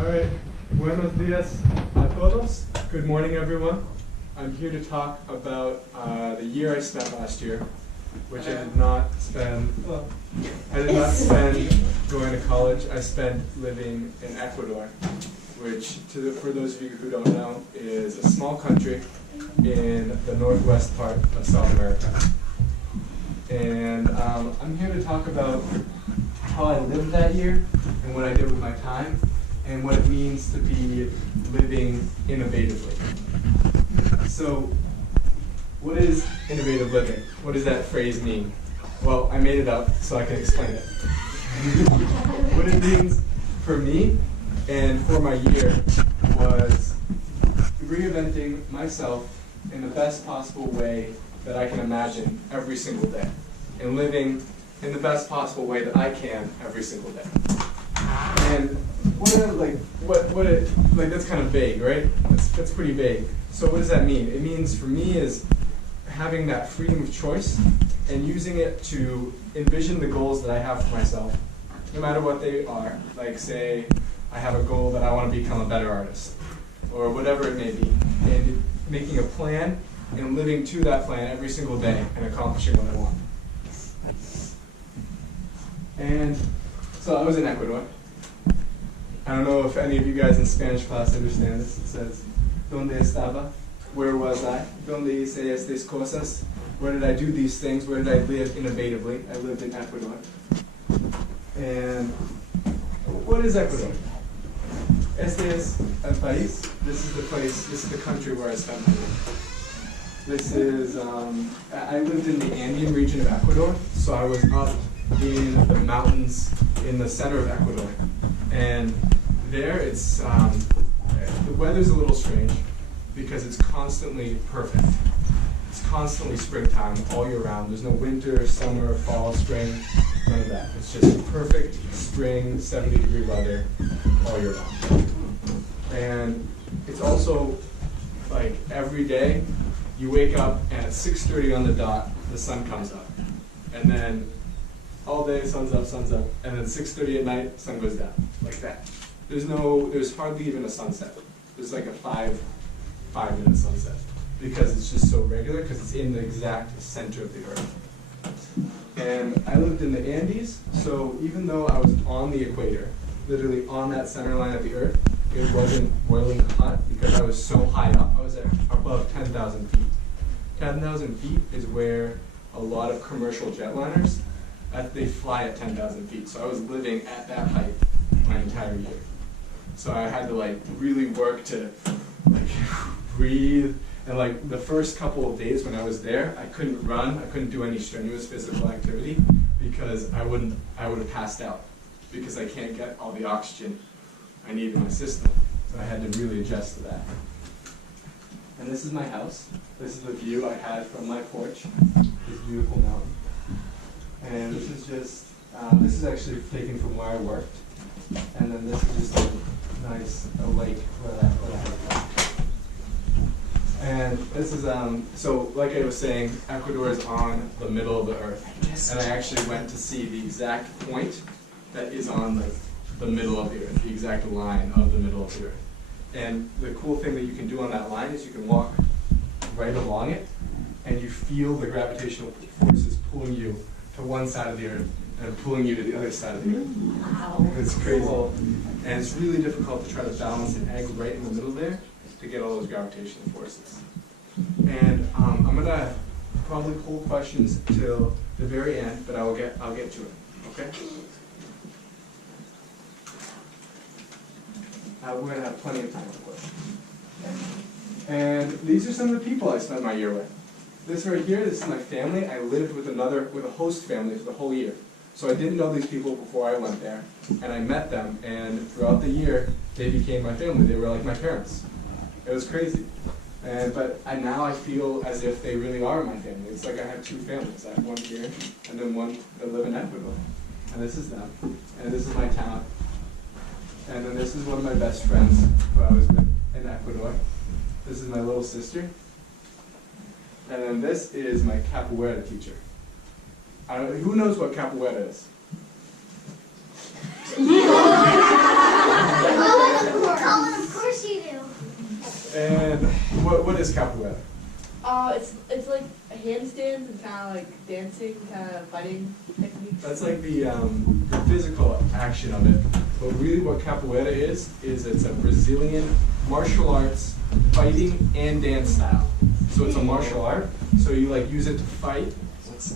All right, buenos días a todos. Good morning, everyone. I'm here to talk about the year I spent last year, which I did not spend. Well, I did not spend going to college. I spent living in Ecuador, which, for those of you who don't know, is a small country in the northwest part of South America. And I'm here to talk about how I lived that year and what I did with my time and what it means to be living innovatively. So, what is innovative living? What does that phrase mean? Well, I made it up so I can explain it. What it means for me and for my year was reinventing myself in the best possible way that I can imagine every single day, and living in the best possible way that I can every single day. And that's kind of vague, right? That's pretty vague. So what does that mean? It means for me is having that freedom of choice and using it to envision the goals that I have for myself, no matter what they are. Like, say, I have a goal that I want to become a better artist, or whatever it may be, and making a plan and living to that plan every single day and accomplishing what I want. And so I was in Ecuador. I don't know if any of you guys in Spanish class understand this. It says, ¿Dónde estaba? Where was I? ¿Dónde hice estas cosas? Where did I do these things? Where did I live innovatively? I lived in Ecuador. And what is Ecuador? Este es el país. This is the place, this is the country where I spent my life. This is, I lived in the Andean region of Ecuador, so I was up in the mountains in the center of Ecuador. And there it's, the weather's a little strange because it's constantly perfect. It's constantly springtime all year round. There's no winter, summer, fall, spring, none of that. It's just perfect spring, 70-degree weather all year round. And it's also like every day you wake up and at 6:30 on the dot, the sun comes up. And then all day, sun's up, and then 6:30 at night, sun goes down, like that. There's hardly even a sunset. There's like a five-minute sunset, because it's just so regular, because it's in the exact center of the earth. And I lived in the Andes, so even though I was on the equator, literally on that center line of the earth, it wasn't boiling hot because I was so high up. I was at above 10,000 feet. 10,000 feet is where a lot of commercial jetliners, they fly at 10,000 feet. So I was living at that height my entire year. So I had to really work to breathe. And the first couple of days when I was there, I couldn't run, I couldn't do any strenuous physical activity because I would have passed out because I can't get all the oxygen I need in my system. So I had to really adjust to that. And this is my house. This is the view I had from my porch, this beautiful mountain. And this is just, this is actually taken from where I worked. And then this is just a lake where I lived. And this is, so like I was saying, Ecuador is on the middle of the earth. And I actually went to see the exact point that is on the middle of the earth, the exact line of the middle of the earth. And the cool thing that you can do on that line is you can walk right along it, and you feel the gravitational forces pulling you to one side of the earth and pulling you to the other side of the earth. Wow. It's crazy. And it's really difficult to try to balance an egg right in the middle there to get all those gravitational forces. And I'm gonna probably hold questions till the very end, but I'll get to it. Okay? We're gonna have plenty of time for questions. And these are some of the people I spent my year with. This right here, this is my family. I lived with a host family for the whole year. So I didn't know these people before I went there, and I met them, and throughout the year, they became my family. They were like my parents. It was crazy. But now I feel as if they really are my family. It's like I have two families. I have one here, and then one that live in Ecuador. And this is them. And this is my town. And then this is one of my best friends who I was with in Ecuador. This is my little sister. And then this is my capoeira teacher. Who knows what capoeira is? is capoeira? It's like handstands and kind of like dancing, kind of fighting techniques. That's like the physical action of it. But really what capoeira is it's a Brazilian martial arts fighting and dance style. So it's a martial art, so you like use it to fight,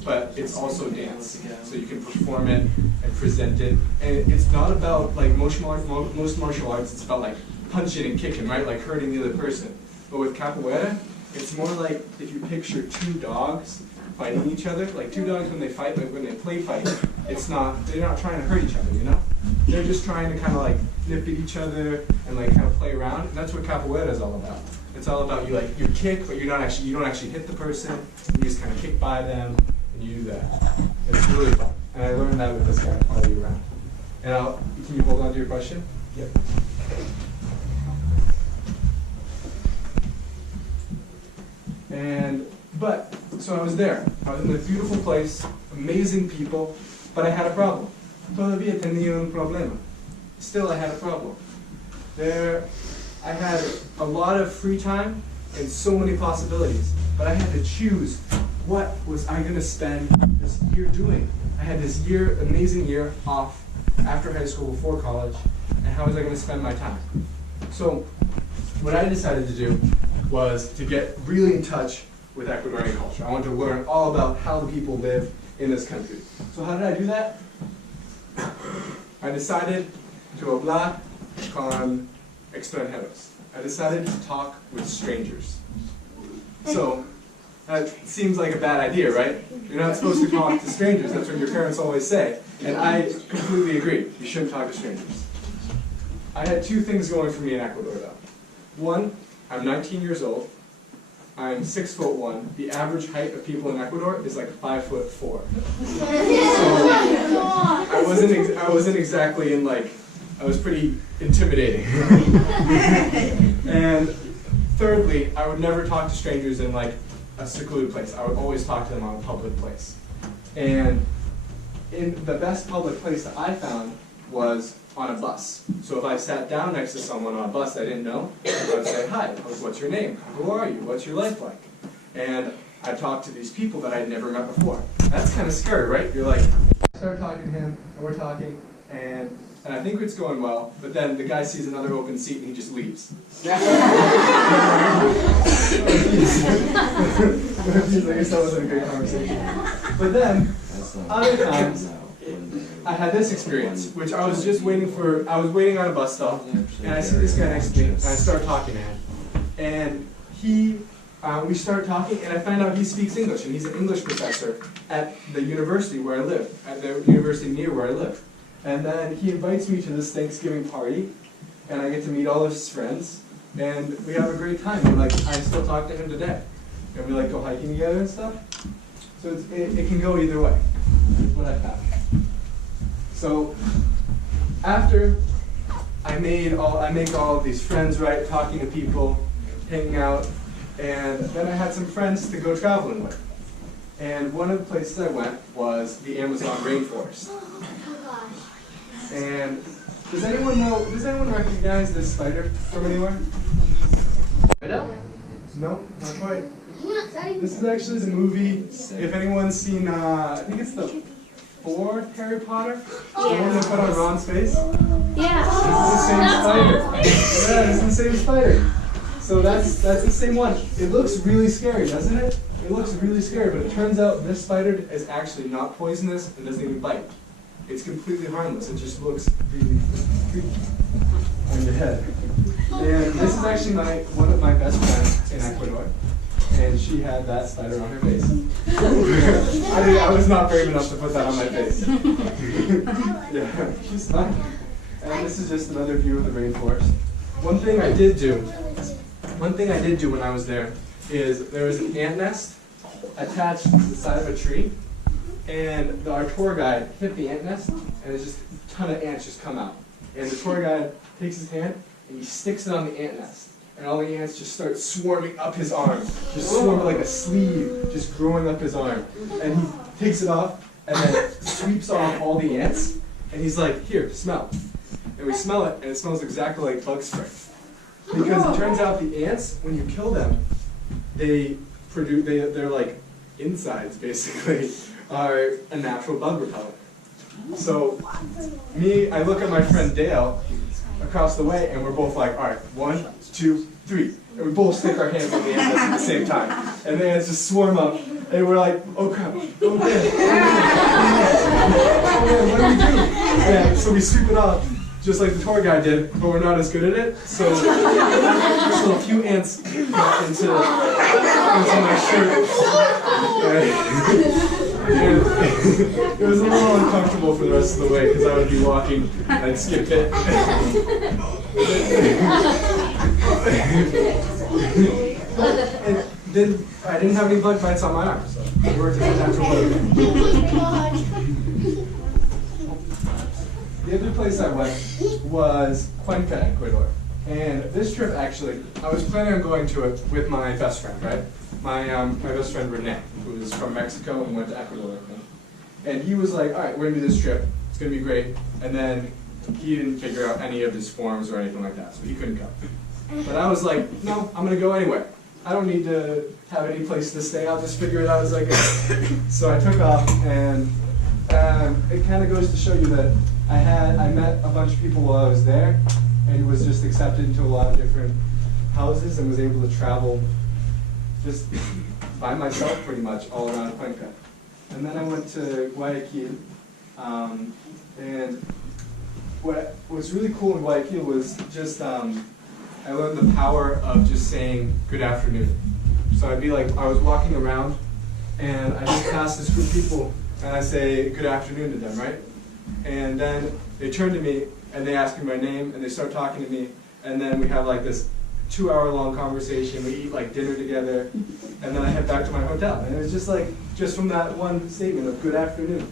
but it's also dance. So you can perform it and present it. And it's not about like most martial arts, it's about like punching and kicking, right? Like hurting the other person. But with capoeira, it's more like if you picture two dogs fighting each other, like two dogs when they fight, like when they play fight, they're not trying to hurt each other, you know? They're just trying to kind of like nip at each other and like kind of play around. And that's what capoeira is all about. It's all about you kick, but you don't actually hit the person. You just kind of kick by them and you do that. It's really fun. And I learned that with this guy all year round. And can you hold on to your question? Yep. So I was there. I was in this beautiful place, amazing people, but I had a problem. Todavía tenía un problema. Still, I had a problem. I had a lot of free time and so many possibilities, but I had to choose what was I going to spend this year doing. I had this amazing year off after high school, before college, and how was I going to spend my time? So what I decided to do was to get really in touch with Ecuadorian culture. I wanted to learn all about how the people live in this country. So how did I do that? I decided to hablar con extranjeros. I decided to talk with strangers. So that seems like a bad idea, right? You're not supposed to talk to strangers. That's what your parents always say. And I completely agree. You shouldn't talk to strangers. I had two things going for me in Ecuador, though. One, I'm 19 years old. I'm 6'1". The average height of people in Ecuador is like 5'4". So I wasn't exactly in like, I was pretty intimidating. And thirdly, I would never talk to strangers in like a secluded place. I would always talk to them on a public place. And in the best public place that I found was on a bus. So if I sat down next to someone on a bus I didn't know, I would say, hi, what's your name? Who are you? What's your life like? And I'd talk to these people that I'd never met before. That's kind of scary, right? You're like, I start talking to him, and we're talking, and I think it's going well, but then the guy sees another open seat and he just leaves. I guess that wasn't a great conversation. But then, other times, I had this experience, which I was waiting on a bus stop, and I see this guy next to me, and I start talking to him. And we start talking, and I find out he speaks English, and he's an English professor at the university where I live, at the university near where I live. And then he invites me to this Thanksgiving party, and I get to meet all of his friends, and we have a great time. And I still talk to him today, and we go hiking together and stuff. So it can go either way. That's what I found. So after I make all of these friends, right, talking to people, hanging out, and then I had some friends to go traveling with. And one of the places I went was the Amazon rainforest. And does anyone recognize this spider from anywhere? No, not quite. This is actually the movie, if anyone's seen, I think it's the 4th Harry Potter? The one they put on Ron's face? Yeah. This is the same spider. Yeah, this is the same spider. So that's the same one. It looks really scary, doesn't it? It looks really scary, but it turns out this spider is actually not poisonous and doesn't even bite. It's completely harmless. It just looks really creepy on your head. And this is actually one of my best friends in Ecuador. And she had that spider on her face. I was not brave enough to put that on my face. Yeah, she's fine. And this is just another view of the rainforest. One thing I did do when I was there is there was an ant nest attached to the side of a tree, and our tour guide hit the ant nest, and there's just a ton of ants just come out. And the tour guide takes his hand and he sticks it on the ant nest. And all the ants just start swarming up his arm. Just swarming like a sleeve, just growing up his arm. And he takes it off and then sweeps off all the ants. And he's like, here, smell. And we smell it, and it smells exactly like bug spray. Because it turns out the ants, when you kill them, they're like insides basically are a natural bug repellent. So I look at my friend Dale across the way, and we're both like, all right, 1, 2, 3. And we both stick our hands on the ants at the same time. And the ants just swarm up, and we're like, oh crap, oh man, oh man, what do we do? And so we sweep it off, just like the tour guide did, but we're not as good at it. So a few ants got into my shirt. And it was a little uncomfortable for the rest of the way because I would be walking, I'd skip it. And then I didn't have any bug bites on my arm, so it worked as a natural bug. The other place I went was Cuenca, Ecuador. And this trip actually, I was planning on going to it with my best friend, right? My best friend Renee, who is from Mexico and went to Ecuador with me. And he was like, all right, we're gonna do this trip, it's gonna be great. And then he didn't figure out any of his forms or anything like that, so he couldn't come. But I was like, no, I'm gonna go anyway. I don't need to have any place to stay, I'll just figure it out as I go. So I took off, and it kind of goes to show you that I met a bunch of people while I was there, and was just accepted into a lot of different houses and was able to travel just by myself pretty much all around Cuenca. And then I went to Guayaquil, and what's really cool in Guayaquil was just I learned the power of just saying good afternoon. So I'd be like, I was walking around and I just passed this group of people and I say good afternoon to them, right? And then they turn to me and they ask me my name and they start talking to me, and then we have like this 2-hour-long conversation, we eat like dinner together, and then I head back to my hotel. And it was just like, just from that one statement of good afternoon.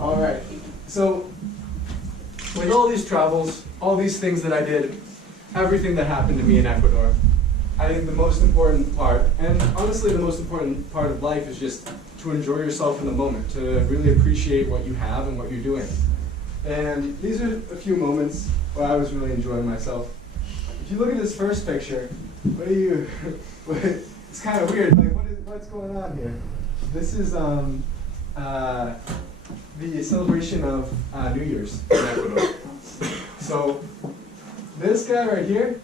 All right, so with all these travels, all these things that I did, everything that happened to me in Ecuador, I think the most important part, and honestly the most important part of life, is just to enjoy yourself in the moment, to really appreciate what you have and what you're doing. And these are a few moments where I was really enjoying myself. If you look at this first picture, it's kind of weird, like what's going on here? This is the celebration of New Year's in Ecuador. So this guy right here,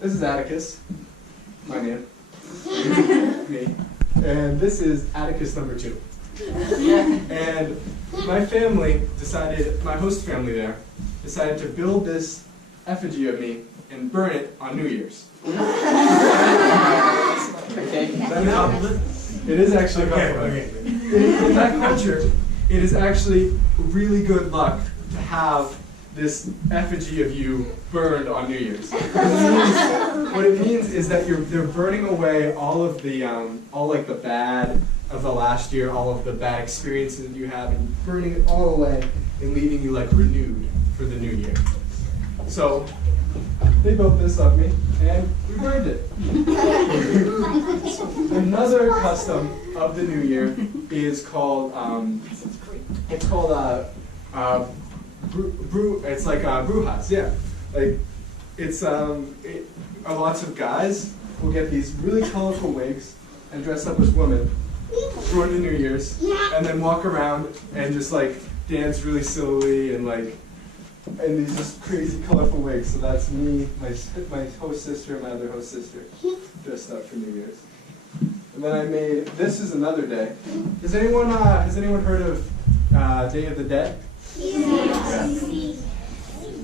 this is Atticus, my name, me, and this is Atticus number 2. And my family decided, my host family there, decided to build this effigy of me and burn it on New Year's. Okay. Is that a compliment? It is actually a compliment. In that culture, it is actually really good luck to have this effigy of you burned on New Year's. What it means is that they're burning away all of the like the bad of the last year, all of the bad experiences that you have, and burning it all away and leaving you like renewed for the new year. So they built this of me, and we burned it. Another custom of the new year is called it's called it's like brujas, yeah. Like it's lots of guys will get these really colorful wigs and dress up as women during the New Year's, and then walk around and just like dance really silly and like these just crazy colorful wigs. So that's me, my host sister, and my other host sister dressed up for New Year's. And then I made, this is another day. Has anyone heard of Day of the Dead? Yeah.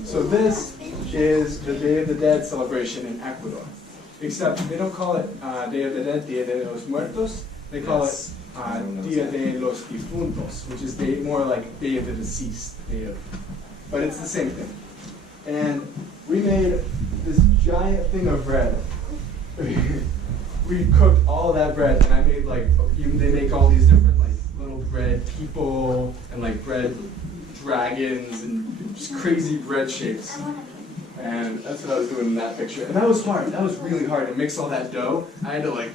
So this is the Day of the Dead celebration in Ecuador. Except they don't call it Day of the Dead, Dia de los Muertos. They call it Dia de los Difuntos, which is more like Day of the Deceased. But it's the same thing. And we made this giant thing of bread. We cooked all of that bread, and I made like, they make all these different like little bread people and like bread dragons and just crazy bread shapes. And that's what I was doing in that picture. And that was hard. That was really hard to mix all that dough. I had to like,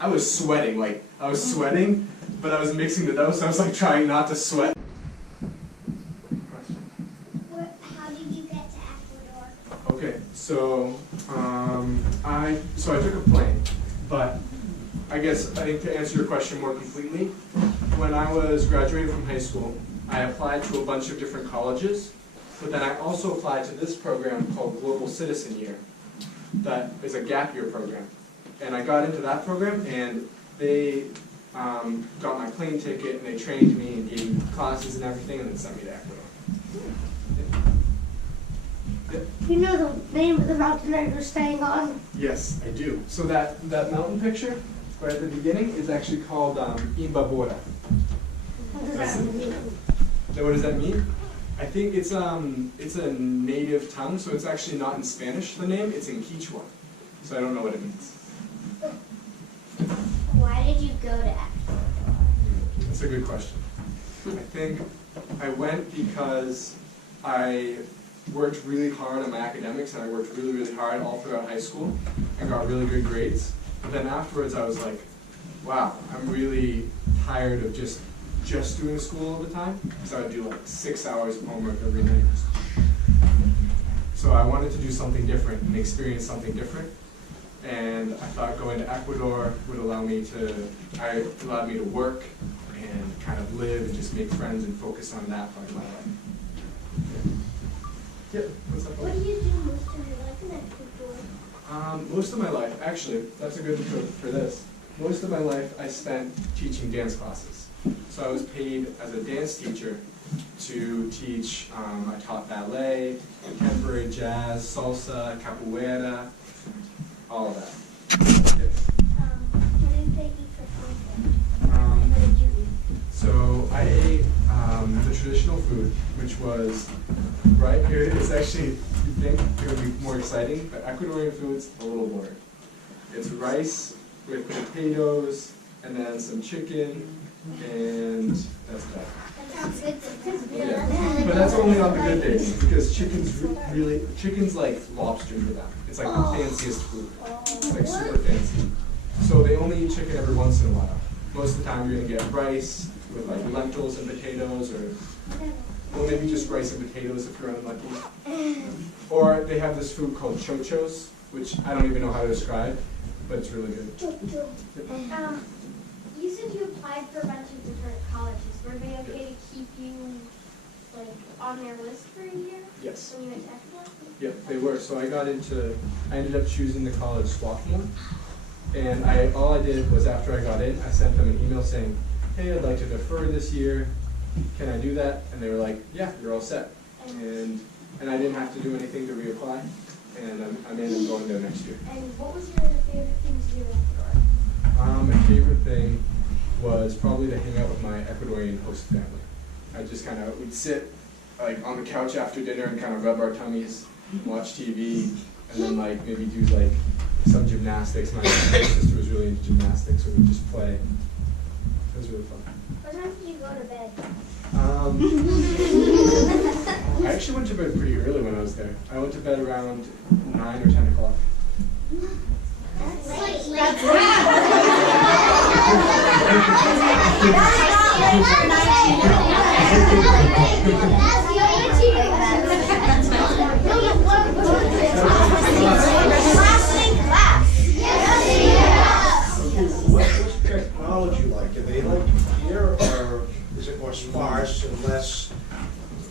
I was sweating. Like, I was sweating, but I was mixing the dough, so I was like trying not to sweat. How did you get to Ecuador? Okay, So I took a plane, but I think to answer your question more completely, when I was graduating from high school, I applied to a bunch of different colleges, but then I also applied to this program called Global Citizen Year. That is a gap year program. And I got into that program, and they got my plane ticket, and they trained me and gave me classes and everything, and then sent me to Ecuador. You know the name of the mountain that you're staying on? Yes, I do. So that mountain picture right at the beginning is actually called Imbabora. What does that mean? Now, what does that mean? I think it's a native tongue, so it's actually not in Spanish, the name, it's in Quechua. So I don't know what it means. Why did you go to Ecuador? That's a good question. I think I went because I worked really hard on my academics, and I worked really, really hard all throughout high school and got really good grades. But then afterwards I was like, wow, I'm really tired of just doing school all the time. So I would do like 6 hours of homework every night. So I wanted to do something different and experience something different. And I thought going to Ecuador would allow me allowed me to work and kind of live and just make friends and focus on that part of my life. Yep. What's up? What do you do most of your life in Ecuador? Most of my life, actually, that's a good intro for this. Most of my life I spent teaching dance classes. So I was paid as a dance teacher to teach, I taught ballet, contemporary jazz, salsa, capoeira, all of that. Yes. What did they eat for food? What did you eat? So I ate the traditional food, which was, right here, it's actually, you'd think it would be more exciting, but Ecuadorian food's a little boring. It's rice with potatoes, and then some chicken, and that's that. That sounds good. Yeah. But that's only on the good days, because chicken's like lobster to them. It's like the fanciest food. It's like super fancy. So they only eat chicken every once in a while. Most of the time you're gonna get rice with like lentils and potatoes, or maybe just rice and potatoes if you're unlucky. Or they have this food called chochos, which I don't even know how to describe, but it's really good. You said you applied for a bunch of different colleges. Were they okay to keep you like on their list for a year? Yes. When you went to Ecuador? Yep, they were. So I ended up choosing the college Swarthmore. And all I did was after I got in, I sent them an email saying, hey, I'd like to defer this year. Can I do that? And they were like, yeah, you're all set. And I didn't have to do anything to reapply. And I'm in and going there next year. And what was your favorite thing to do in Ecuador? My favorite thing was probably to hang out with my Ecuadorian host family. I just we'd sit like on the couch after dinner and kind of rub our tummies, watch TV, and then like maybe do like some gymnastics. My sister was really into gymnastics, so we'd just play. It was really fun. What time did you go to bed? I actually went to bed pretty early when I was there. I went to bed around 9 or 10 o'clock. What's technology like? Are they like here, or is it more sparse and less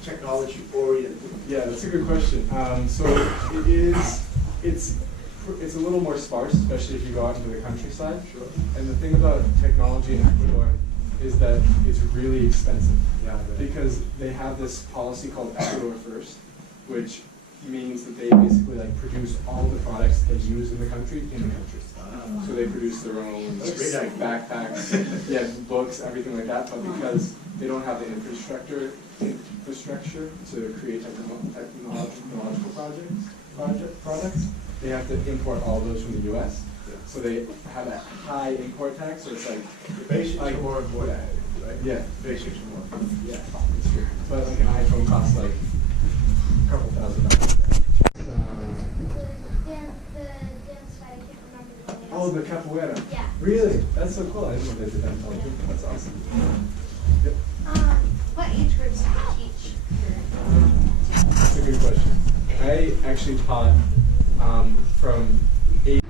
technology oriented? Yeah, that's a good question. So it's a little more sparse, especially if you go out into the countryside. Sure. And the thing about technology in Ecuador is that it's really expensive. Yeah, Because they have this policy called Ecuador First, which means that they basically like produce all the products they use in the country in the country. So they produce their own That's great. like backpacks, yeah, books, everything like that. But because they don't have the infrastructure to create technological products, they have to import all those from the U.S. So they have a high import tax. So it's like The basics like, are more important, right? yeah, Basics are more important. yeah, it's true. But like an iPhone costs like a couple $1,000. The dance fight, I can't remember the name. Oh, the capoeira. Yeah. Really? That's so cool. I didn't know they did that in Belgium. That's awesome. Yep. What age groups do you teach? That's a good question. I actually taught from 8.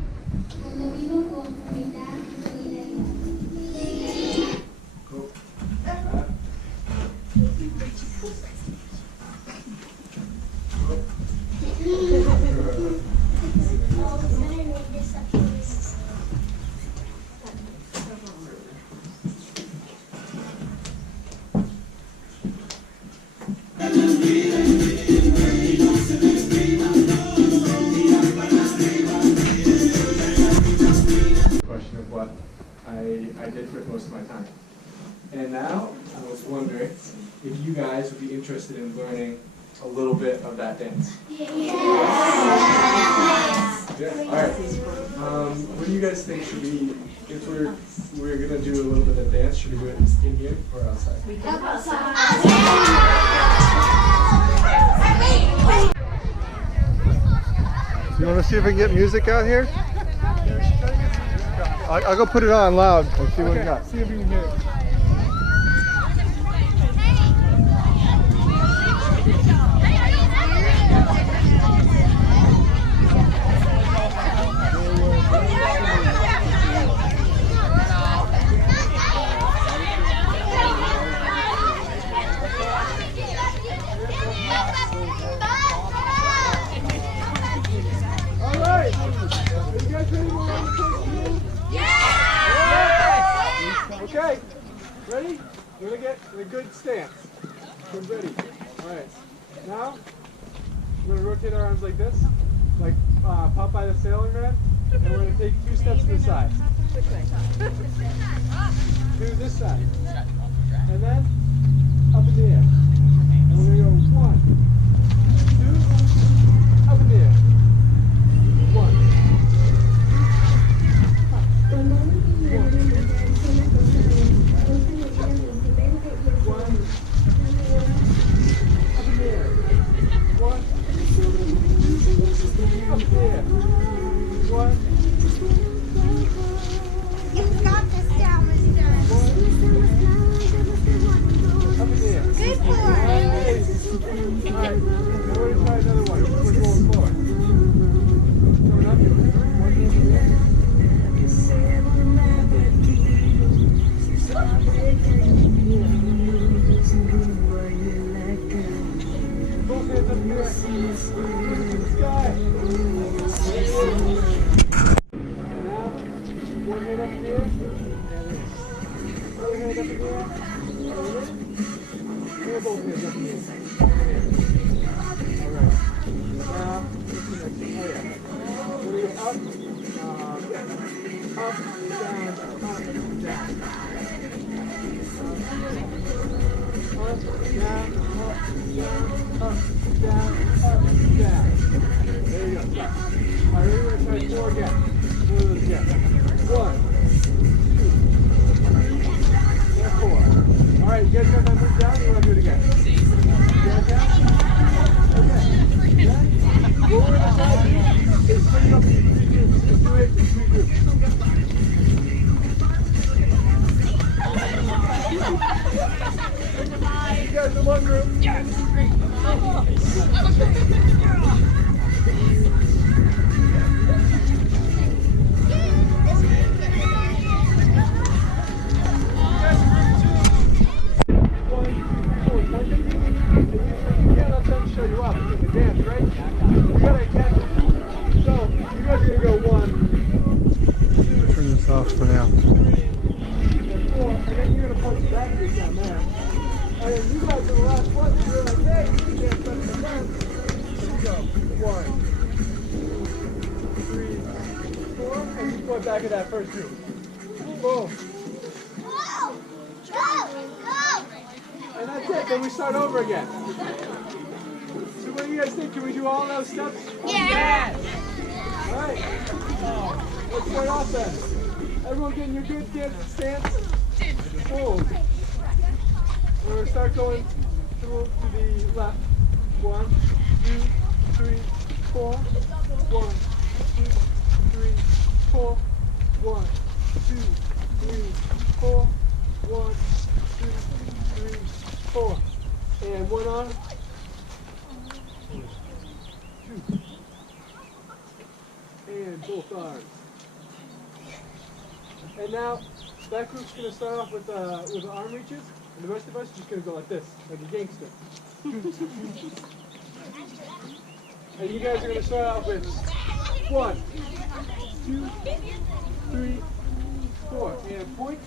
Question of what I did for most of my time. And now I was wondering if you guys would be interested in learning a little bit of that dance. Yeah. All right. What do you guys think? Should we, if we're gonna do a little bit of dance, should we do it in here or outside? You want to see if we can get music out here? I'll go put it on loud and see what we got. See if we can hear it. Okay, ready? We're gonna get in a good stance. Get ready. Alright. Now, we're gonna rotate our arms like this, like Popeye the Sailor Man, and we're gonna take 2 steps to the side. To this side. And then, up in the air. And we're gonna go 1, 2, up in the air. 1. You've got this down, mister. Good boy. Alright, now we're gonna try another one. We're going forward. Coming up. 1 in the air. Both hands up in the air. To the sky. And now, 1 hand up in the air. Other hand up in the air. And both hands up in the air. Alright. Now, what's the next thing? Oh yeah. We're going to go up, down, up, down. Up, down, down. There you go. Stop. All right, we're going to try 4 again. 4 of those again. 1, 2, 3, 4. All right, you guys got that move down? You want to do it again? You got it down? Okay. Then, what we're going to try to do is split it up into 3 groups. Let's do it in 3 groups. You guys in 1 group. Yes. Show you up in the dance, right? You gotta catch it. So, you guys are gonna go 1, 2, Turn this off for now. 3, 4, and then you're gonna punch back this down there. And then you guys are the last one. You're like, hey, you can't touch the front. Here we go. 1, 2, 3, 4, and you point back at that first group. Boom. And that's it. Then we start over again. So what do you guys think? Can we do all those steps? Yeah. All right. Let's start off then. Everyone getting your good dance stance? Boom. We're going to start going to the left. 1, 2, 3, 4. 1, 2, 3, 4. 1, 2, 3, 4. 1, 2, 3, 4. And 1 arm. 2. both arms. And now, that group's going to start off with arm reaches, and the rest of us are just going to go like this, like a gangster. And you guys are going to start out with 1, 2, 3, 4, and point,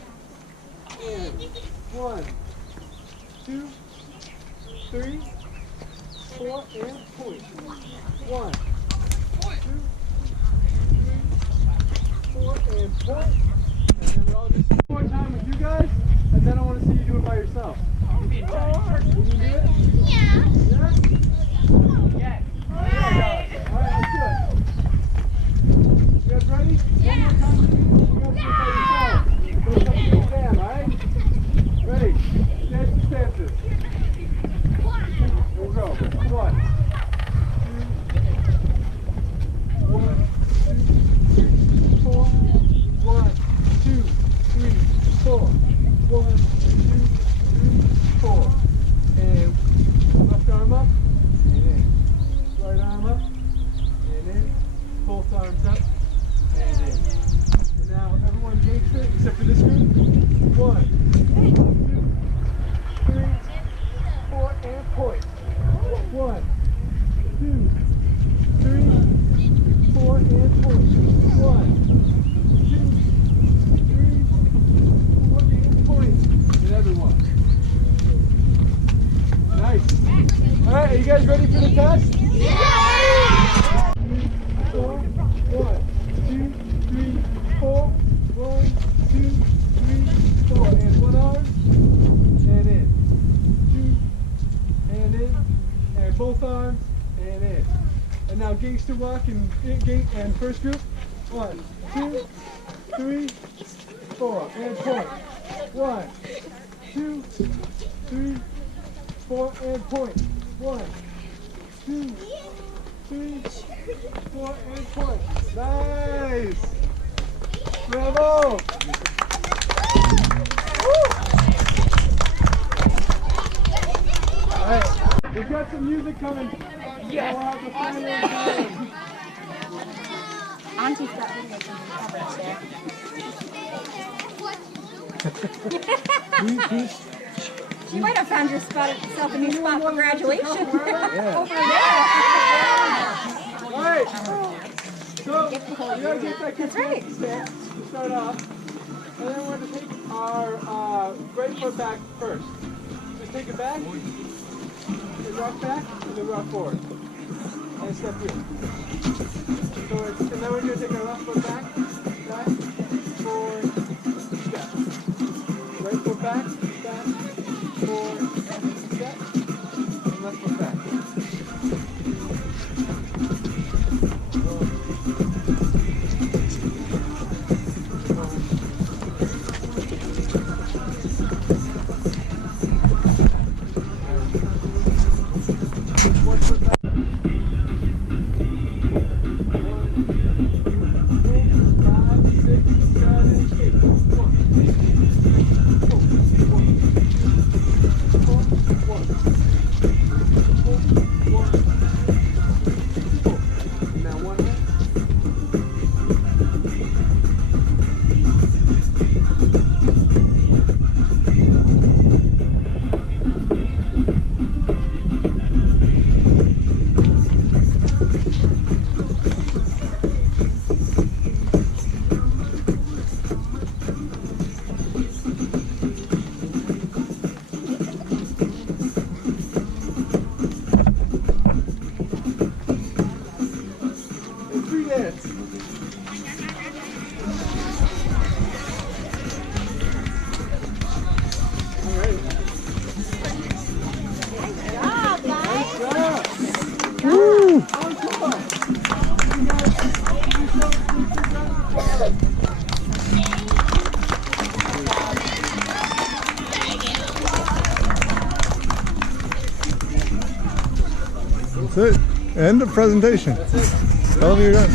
and 1, 2, 3, 4, and point. 1, 2, 3, 4, and point. And then we'll all just do one more time with you guys, and then I want to see you do it by yourself. Can you do it? Yeah. Yeah? Yes. Alright, let's do it. You guys ready? Yeah. One more time with you. You guys do it by yourself. Don't touch the exam, alright? Ready? Dance stances. Here we go. 1, 2, 4. 1, 2, 3, 4. 1, 2, 3, 4. And left arm up, and in. Right arm up, and in. Both arms up, and in. And now everyone gangster except for this group. 1, 2, 3, 4, and point. 1, 2, 3, 4, and point. 1, 2, 3, 4, and point. And everyone. Nice. Alright, are you guys ready for the test? Yeah! 4, 1, 2, 3, 4. 1, 2, 3, 4. And one arm. And in. 2. And in. And both arms. And in. And now gangster walk and first group. 1, 2, 3, 4. And point. 1, 2, 3, 4, and point. 1, 2, 3, 4, and point. Nice! Bravo! Alright, we've got some music coming. Yes! We'll have the final time. Auntie's got video coverage there. You might have found yourself a new spot for graduation. Over there. Alright, so you gotta get that That's right. to start off. And then we're going to take our right foot back first. Just take it back, and rock back, and then rock forward. And step here. So and then we're going to take our left foot back, forward, step. Right foot back, forward, step, and left foot back. One foot back. 3 minutes. All right. Good job, guys. Nice job. Woo! Encore. That's it. End of presentation. That's it. Tell them you're done.